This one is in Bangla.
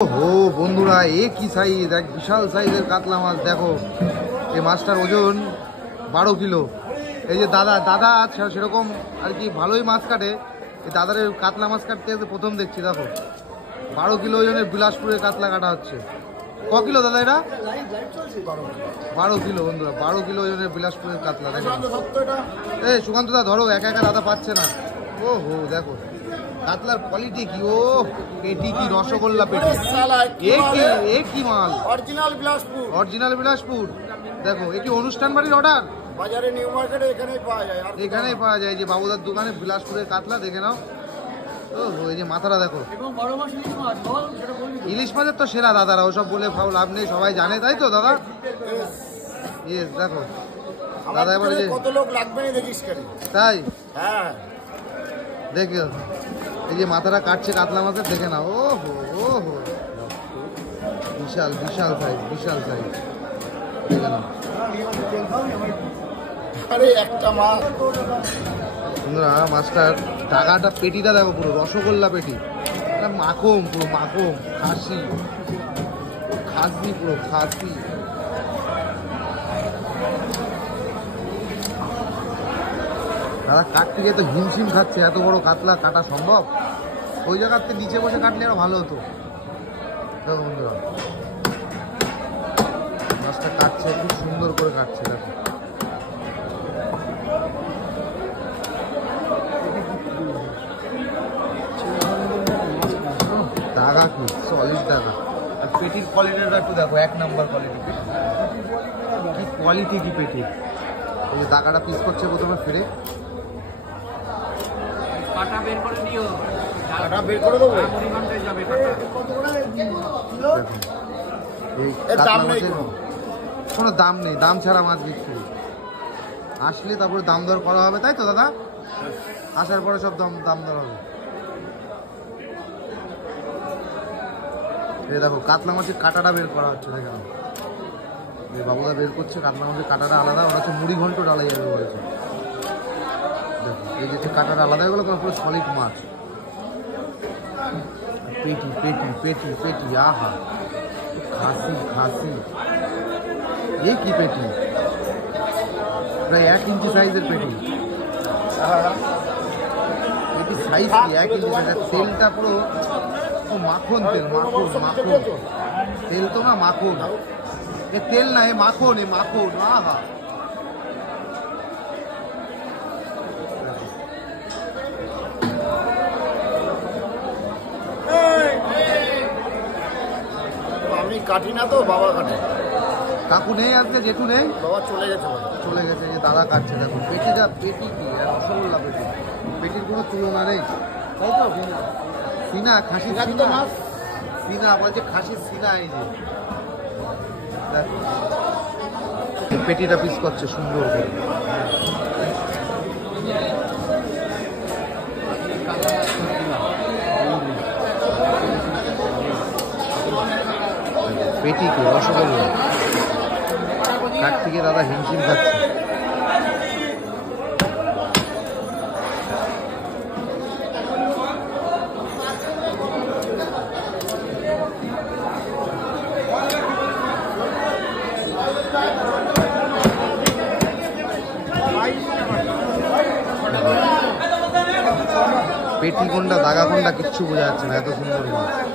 ও বন্ধুরা, এ কি সাইজ! এক বিশাল সাইজের কাতলা মাছ। দেখো, এই মাছটার ওজন 12 কিলো। এই যে দাদা আছে সেরকম আর কি ভালোই মাছ কাটে। এই দাদার কাতলা মাছ কাটতে প্রথম দেখছি। দেখো, 12 কিলো ওজনের বিলাসপুরের কাতলা কাটা হচ্ছে। ক কিলো দাদা এটা? 12 কিলো বন্ধুরা, 12 কিলো ওজনের বিলাসপুরের কাতলা। দেখো সুকান্ত দা, ধরো, একা একা দাদা পাচ্ছে না। ও হো, দেখো কাতলার কোয়ালিটি কি! ও পেটি কি রসগোল্লা পেটি! এ কি মাল! অরিজিনাল বিলাসপুর। দেখো, এ কি অনুষ্ঠান বাড়ির অর্ডার? বাজারে নিউ মার্কেটে এখানেই পাওয়া যায়। যে বাবুদার দোকানে বিলাসপুরের কাতলা দেখে নাও। ও এই যে মাথাটা দেখো, ইলিশ মাছের তো সেরা দাদারা, ওসব বলে ফাউ লাভ নেই, সবাই জানে, তাই তো দাদা? ইয়েস, দেখো দাদা এবারে কত লোক লাগবে না দেখিস কেন? তাই? হ্যাঁ, দেখো এই যে মাথাটা কাটছে কাতলা মাছের, দেখে না। ও হো ও হো, বিশাল বিশাল সাইজ, বিশাল সাইজ, দেখে নাও। আরে একটা মাছ বন্ধুরা, মাছটার টাকাটা পেটিটা দেখো, পুরো রসগোল্লা পেটি, মাখন, পুরো মাখন, খাসি খাসি, পুরো খাসি। দাদা কাটতে গিয়ে তো হিমশিম খাচ্ছে, এত বড় কাতলা কাটা সম্ভব? ওই জায়গাতে নিচে বসে কাটলে আরো ভালো হতো। দেখো বন্ধুরা, মাছটা কাটছে, খুব সুন্দর করে কাটছে। দেখো দাগা কি সলিড দাগা। আর পেটির কোয়ালিটিটা একটু দেখো, এক নাম্বার কোয়ালিটি। কি কোয়ালিটি, কি পেটি! এই যে দাগাটা পিস করছে প্রথমে ফিরে, কাটা বের করে দিও, কাটা বের করে দেবো। পরিমাণটাই যাবে কাটা। এই এর দাম নেই, কোনো দাম নেই, দাম ছাড়া মাছ বিক্রি। আসলে তারপরে দাম দর করা হবে, তাই তো দাদা? আসার পরে সব দাম দর হবে। এই দেখো কাতলা মাছের কাটাটা বের করা হচ্ছে, দেখে নাও। এই বাবুদা বের করছে কাতলা মাছের কাটাটা আলাদা, ওরা হচ্ছে মুড়ি ঘন্ট ডালাই যাবে বলেছে। দেখো এই যে কাটাটা আলাদা হয়ে গেলো, পুরো সলিড মাছ। পেটি পেটি পেটি পেটি, আহা, খাসি খাসি! এই কি পেটি! প্রায় 1 ইঞ্চি সাইজের পেটি। পেটি সাইজ কি 1 ইঞ্চি সাইজের! তেলটা পুরো মাখন তেল, মাখন মাখন তেল তো না, মাখন। এ তেল না, এ মাখন, এ মাখন, আহা! আমি কাটি না তো, বাবা কাটে। কাকু নেই আজকে, জেঠু নেই, বাবা চলে গেছে। যে দাদা কাটছে। দেখো পেটিটা, পেটি কি রসগোল্লা পেটি! পেটির কোনো তুলনা নেই, তাই তো? সিনা, খাসি সিনা, সিনা বলছে, খাসির সিনা। এই যে দেখো, পেটিটা পিস করছে সুন্দর করে। পেটি কি রসগোল্লা! কাটতে গিয়ে দাদা হিমশিম খাচ্ছে। পেটি কোনটা দাগা কোনটা কিচ্ছু বোঝা যাচ্ছে না, এত সুন্দর মাছ।